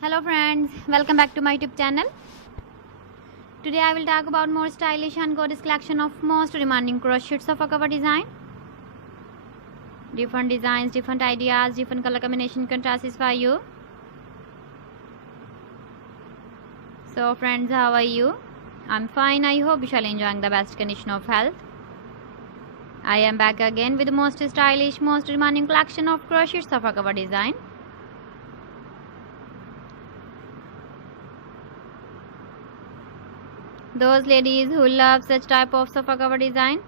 Hello friends, welcome back to my YouTube channel. Today I will talk about more stylish and gorgeous collection of most demanding crochets of a cover design. Different designs, different ideas, different color combination can satisfy you. So friends, how are you? I'm fine. I hope you shall enjoying the best condition of health. I am back again with the most stylish, most demanding collection of crochets of a cover design. Those ladies who love such type of sofa cover design.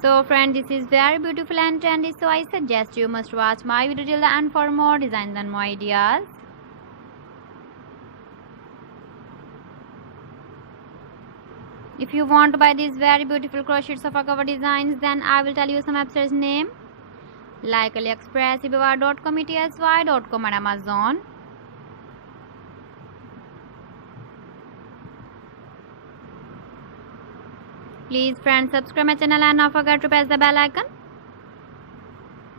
So friends, this is very beautiful and trendy, so I suggest you must watch my video till the end for more designs and more ideas. If you want to buy these very beautiful crochet sofa cover designs, then I will tell you some websites name like AliExpress, eBay.com, ETSY.com and Amazon. Please friends, subscribe my channel and don't forget to press the bell icon.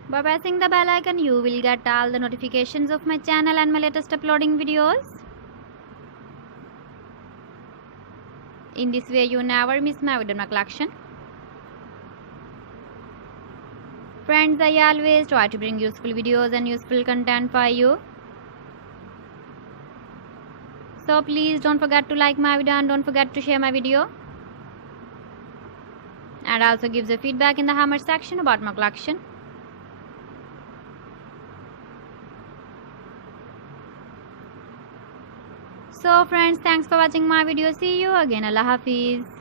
By pressing the bell icon, you will get all the notifications of my channel and my latest uploading videos. In this way, you never miss my video in my collection. Friends, I always try to bring useful videos and useful content for you. So please don't forget to like my video and don't forget to share my video. And also give the feedback in the comment section about my collection. So friends, thanks for watching my video. See you again. Allah Hafiz.